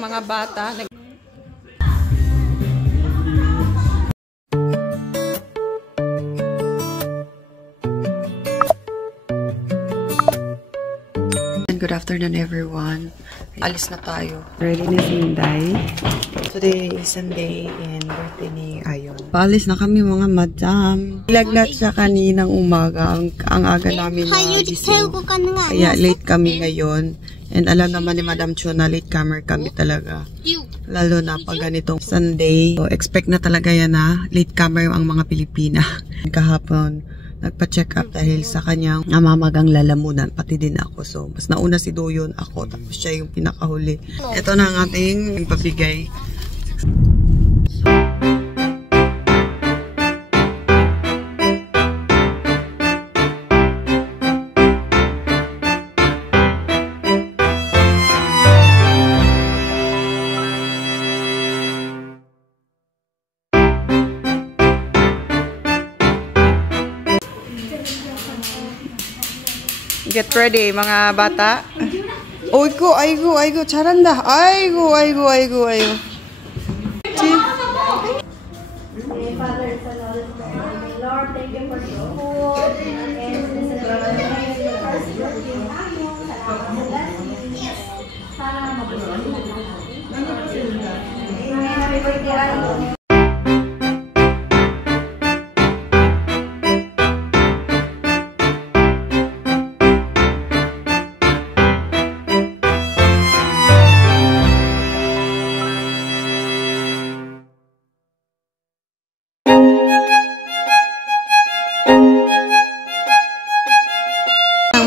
mga bata. Good afternoon, everyone. Alis na tayo. Ready na si Inday. Today is Sunday and birthday ni Ayon. Paalis na kami, mga madam. Lagnat siya kaninang umaga. Ang aga namin na gising. Kaya late kami ngayon. And alam naman ni Madam Cho na late comer kami talaga. Lalo na pag ganitong Sunday. So, expect na talaga yan na late comer ang mga Pilipina. Kahapon, nagpa-check up dahil sa kanyang namamagang lalamunan, pati din ako. So, mas nauna si Doyon ako, tapos siya yung pinakahuli. Ito na ang ating pabigay. Get ready, mga bata. Oigo, aigo, aigo, 잘한다. Aigo, aigo, aigo, aigo. Father, Son, Holy Spirit. Lord, thank you for this food and this celebration. First birthday ng Ayon. Salamat sa blessings. Sana mabuhay na natin. Happy birthday, Ayon.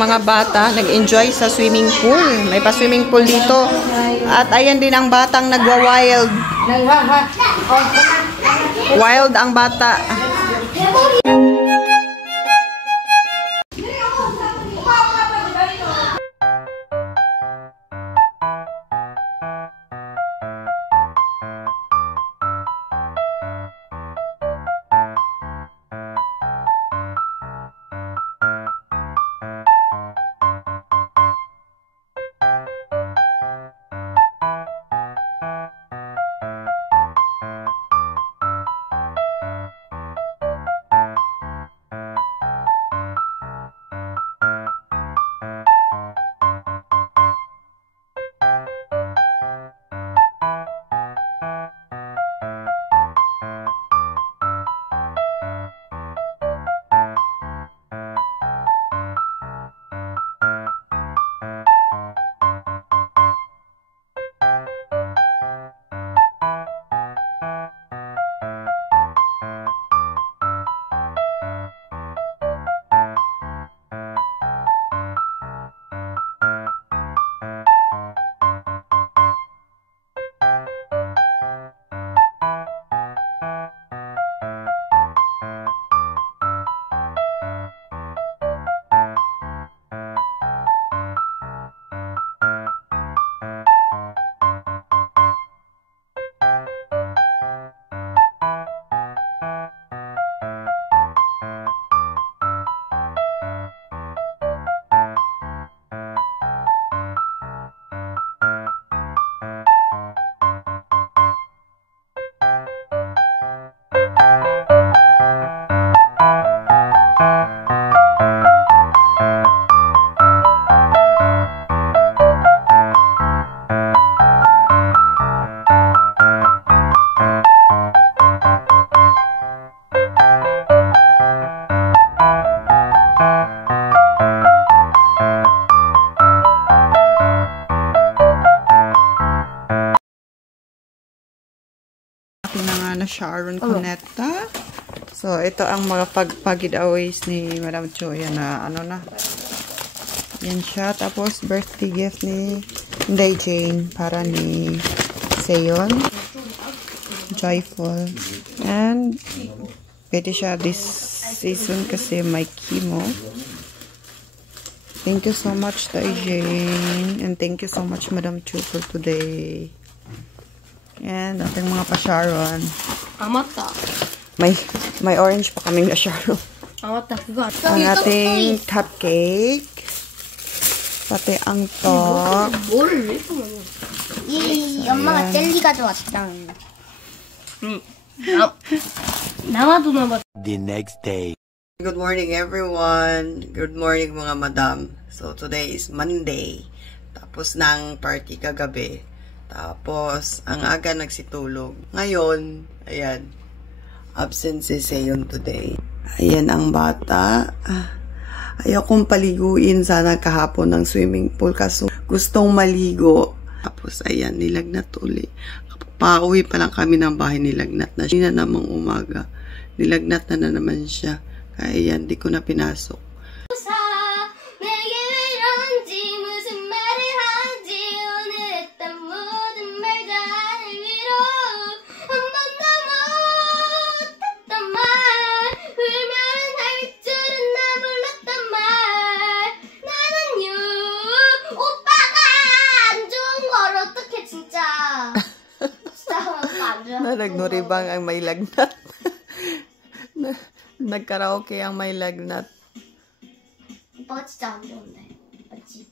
Mga bata nag-enjoy sa swimming pool. May pa-swimming pool dito. At ayan din ang batang nagwa-wild. Wild ang bata. Na Sharon Cuneta. So, ito ang mga pag-giveaways ni Madam Cho. Yan na, ano na. Yan siya. Tapos, birthday gift ni Inday Jane para ni Seyon. Joyful. And, pwede siya this season kasi may chemo. Thank you so much, Day Jane. And thank you so much, Madam Cho, for today. And ating mga pa-Sharon. Amata. May orange pa kaming na Sharon. Amata. Ang ating cupcake. Pati ang top. 이 엄마가 젤리 가져왔다. 나와도 나와. The next day. Good morning everyone. Good morning mga madam. So today is Monday. Tapos ng party kagabi. Tapos ang aga nagsitulog. Ngayon, ayan. Absent si Seyon today. Ayan ang bata. Ayaw kong paliguin sana kahapon ng swimming pool kaso gustong maligo. Tapos ayan, nilagnat uli. Pauwi pa lang kami ng bahay, nilagnat na siya. Na namang umaga, nilagnat na naman siya. Kaya ayan, di ko na pinasok. Nagnuribang ang may lagnat. Nagkaraoke ang may lagnat. 오빠가 진짜 안 좋은데. 맞지?